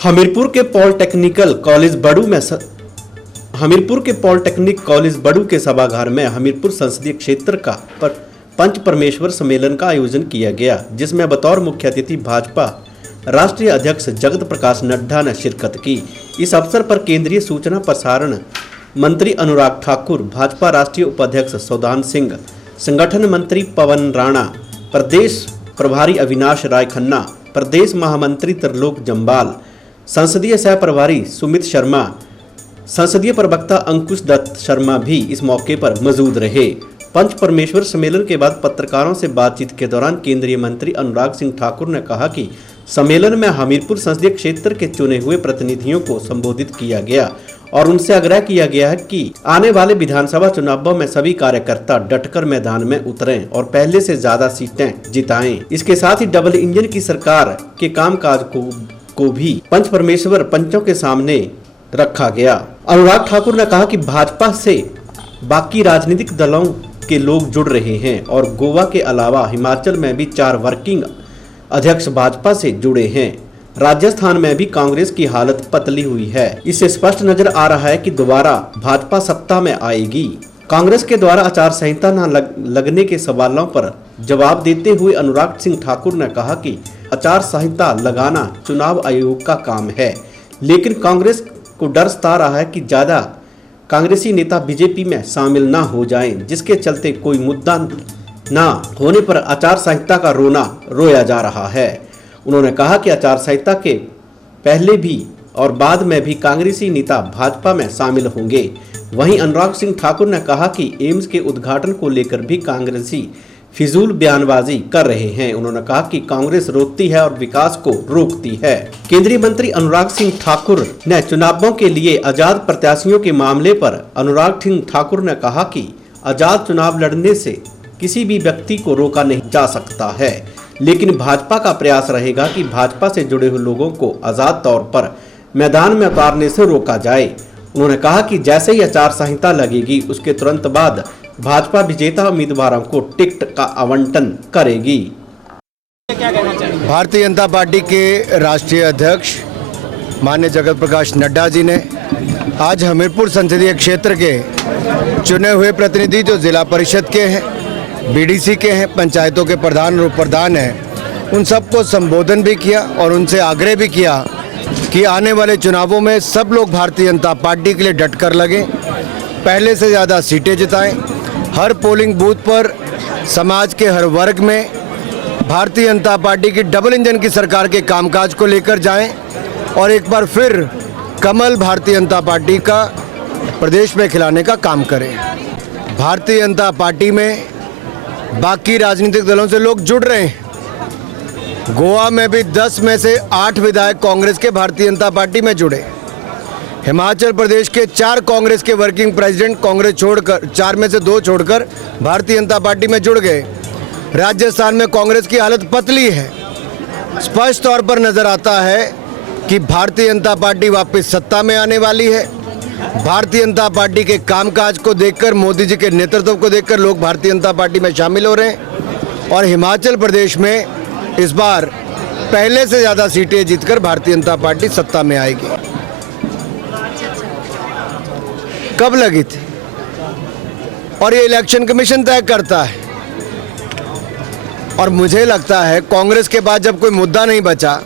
हमीरपुर के polytechnic college बड़ू के सभागार में हमीरपुर संसदीय क्षेत्र का पंच परमेश्वर सम्मेलन का आयोजन किया गया, जिसमें बतौर मुख्य अतिथि भाजपा राष्ट्रीय अध्यक्ष जगत प्रकाश नड्डा ने शिरकत की। इस अवसर पर केंद्रीय सूचना प्रसारण मंत्री अनुराग ठाकुर, भाजपा राष्ट्रीय उपाध्यक्ष सौदान सिंह, संगठन मंत्री पवन राणा, प्रदेश प्रभारी अविनाश राय खन्ना, प्रदेश महामंत्री त्रिलोक जम्बाल, संसदीय सह प्रभारी सुमित शर्मा, संसदीय प्रवक्ता अंकुश दत्त शर्मा भी इस मौके पर मौजूद रहे। पंच परमेश्वर सम्मेलन के बाद पत्रकारों से बातचीत के दौरान केंद्रीय मंत्री अनुराग सिंह ठाकुर ने कहा कि सम्मेलन में हमीरपुर संसदीय क्षेत्र के चुने हुए प्रतिनिधियों को संबोधित किया गया और उनसे आग्रह किया गया है कि आने वाले विधानसभा चुनावों में सभी कार्यकर्ता डटकर मैदान में उतरें और पहले से ज्यादा सीटें जिताएं। इसके साथ ही डबल इंजन की सरकार के कामकाज को भी पंच परमेश्वर पंचों के सामने रखा गया। अनुराग ठाकुर ने कहा कि भाजपा से बाकी राजनीतिक दलों के लोग जुड़ रहे हैं और गोवा के अलावा हिमाचल में भी 4 वर्किंग अध्यक्ष भाजपा से जुड़े हैं। राजस्थान में भी कांग्रेस की हालत पतली हुई है। इससे स्पष्ट नजर आ रहा है कि दोबारा भाजपा सत्ता में आएगी। कांग्रेस के द्वारा आचार संहिता न लगने के सवालों पर जवाब देते हुए अनुराग सिंह ठाकुर ने कहा कि आचार संहिता लगाना चुनाव आयोग का काम है, लेकिन कांग्रेस को डर सता रहा है कि ज्यादा कांग्रेसी नेता बीजेपी में शामिल न हो जाएं, जिसके चलते कोई मुद्दा न होने पर आचार संहिता का रोना रोया जा रहा है। उन्होंने कहा कि आचार संहिता के पहले भी और बाद में भी कांग्रेसी नेता भाजपा में शामिल होंगे। वहीं अनुराग सिंह ठाकुर ने कहा कि एम्स के उद्घाटन को लेकर भी कांग्रेसी फिजूल बयानबाजी कर रहे हैं। उन्होंने कहा कि कांग्रेस रोकती है और विकास को रोकती है। केंद्रीय मंत्री अनुराग सिंह ठाकुर ने चुनावों के लिए आजाद प्रत्याशियों के मामले पर अनुराग सिंह ठाकुर ने कहा कि आजाद चुनाव लड़ने से किसी भी व्यक्ति को रोका नहीं जा सकता है, लेकिन भाजपा का प्रयास रहेगा कि भाजपा से जुड़े हुए लोगों को आजाद तौर पर मैदान में उतारने से रोका जाए। उन्होंने कहा कि जैसे ही आचार संहिता लगेगी, उसके तुरंत बाद भाजपा विजेता उम्मीदवारों को टिकट का आवंटन करेगी। भारतीय जनता पार्टी के राष्ट्रीय अध्यक्ष माननीय जगत प्रकाश नड्डा जी ने आज हमीरपुर संसदीय क्षेत्र के चुने हुए प्रतिनिधि जो जिला परिषद के हैं, बीडीसी के हैं, पंचायतों के प्रधान और उप प्रधान हैं, उन सबको संबोधन भी किया और उनसे आग्रह भी किया कि आने वाले चुनावों में सब लोग भारतीय जनता पार्टी के लिए डटकर लगें, पहले से ज़्यादा सीटें जिताएं, हर पोलिंग बूथ पर समाज के हर वर्ग में भारतीय जनता पार्टी की डबल इंजन की सरकार के कामकाज को लेकर जाएं और एक बार फिर कमल भारतीय जनता पार्टी का प्रदेश में खिलाने का काम करें। भारतीय जनता पार्टी में बाकी राजनीतिक दलों से लोग जुड़ रहे हैं। गोवा में भी 10 में से 8 विधायक कांग्रेस के भारतीय जनता पार्टी में जुड़े। हिमाचल प्रदेश के 4 कांग्रेस के वर्किंग प्रेसिडेंट कांग्रेस छोड़कर 4 में से 2 छोड़कर भारतीय जनता पार्टी में जुड़ गए। राजस्थान में कांग्रेस की हालत पतली है। स्पष्ट तौर पर नजर आता है कि भारतीय जनता पार्टी वापस सत्ता में आने वाली है। भारतीय जनता पार्टी के कामकाज को देखकर, मोदी जी के नेतृत्व को देखकर लोग भारतीय जनता पार्टी में शामिल हो रहे हैं और हिमाचल प्रदेश में इस बार पहले से ज़्यादा सीटें जीतकर भारतीय जनता पार्टी सत्ता में आएगी। कब लगी थी और ये इलेक्शन कमीशन तय करता है और मुझे लगता है कांग्रेस के बाद जब कोई मुद्दा नहीं बचा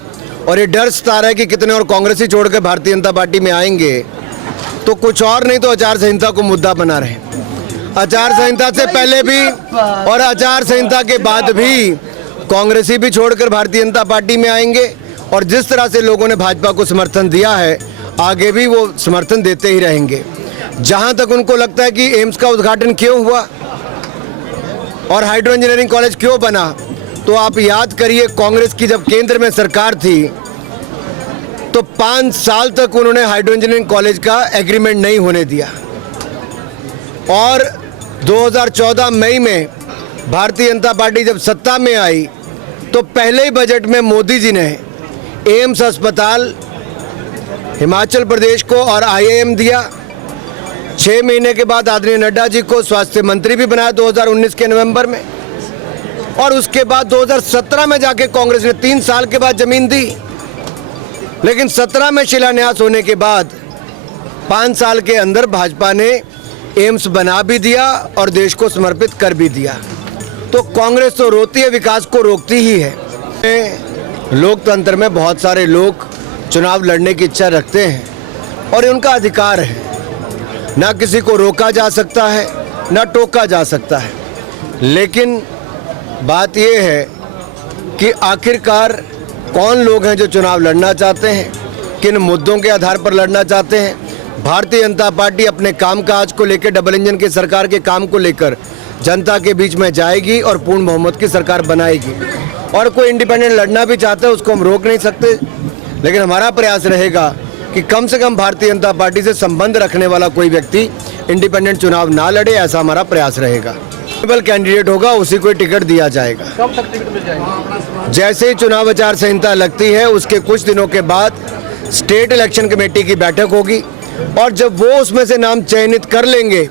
और ये डर सता रहा है कि कितने और कांग्रेसी छोड़कर भारतीय जनता पार्टी में आएंगे, तो कुछ और नहीं तो आचार संहिता को मुद्दा बना रहे। आचार संहिता से पहले भी और आचार संहिता के बाद भी कांग्रेसी भी छोड़कर भारतीय जनता पार्टी में आएंगे और जिस तरह से लोगों ने भाजपा को समर्थन दिया है, आगे भी वो समर्थन देते ही रहेंगे। जहां तक उनको लगता है कि एम्स का उद्घाटन क्यों हुआ और हाइड्रो इंजीनियरिंग कॉलेज क्यों बना, तो आप याद करिए कांग्रेस की जब केंद्र में सरकार थी तो 5 साल तक उन्होंने हाइड्रो इंजीनियरिंग कॉलेज का एग्रीमेंट नहीं होने दिया और 2014 मई में भारतीय जनता पार्टी जब सत्ता में आई तो पहले ही बजट में मोदी जी ने एम्स अस्पताल हिमाचल प्रदेश को और आईआईएम दिया। 6 महीने के बाद आदरणीय नड्डा जी को स्वास्थ्य मंत्री भी बनाया 2019 के नवंबर में और उसके बाद 2017 में जाके कांग्रेस ने 3 साल के बाद जमीन दी लेकिन 17 में शिलान्यास होने के बाद 5 साल के अंदर भाजपा ने एम्स बना भी दिया और देश को समर्पित कर भी दिया। तो कांग्रेस तो रोती है, विकास को रोकती ही है। लोकतंत्र में बहुत सारे लोग चुनाव लड़ने की इच्छा रखते हैं और ये उनका अधिकार है। ना किसी को रोका जा सकता है, ना टोका जा सकता है। लेकिन बात यह है कि आखिरकार कौन लोग हैं जो चुनाव लड़ना चाहते हैं, किन मुद्दों के आधार पर लड़ना चाहते हैं। भारतीय जनता पार्टी अपने कामकाज को लेकर, डबल इंजन की सरकार के काम को लेकर जनता के बीच में जाएगी और पूर्ण बहुमत की सरकार बनाएगी। और कोई इंडिपेंडेंट लड़ना भी चाहता है, उसको हम रोक नहीं सकते। लेकिन हमारा प्रयास रहेगा कि कम से कम भारतीय जनता पार्टी से संबंध रखने वाला कोई व्यक्ति इंडिपेंडेंट चुनाव ना लड़े, ऐसा हमारा प्रयास रहेगा। कैंडिडेट होगा उसी को टिकट दिया जाएगा। कब तक टिकट मिल जाएगी? जैसे ही चुनाव आचार संहिता लगती है उसके कुछ दिनों के बाद स्टेट इलेक्शन कमेटी की बैठक होगी और जब वो उसमें से नाम चयनित कर लेंगे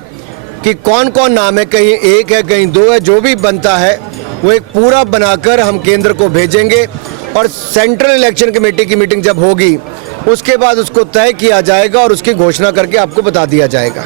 कि कौन कौन नाम है, कहीं एक है कहीं दो है, जो भी बनता है वो एक पूरा बनाकर हम केंद्र को भेजेंगे और सेंट्रल इलेक्शन कमेटी की मीटिंग जब होगी उसके बाद उसको तय किया जाएगा और उसकी घोषणा करके आपको बता दिया जाएगा।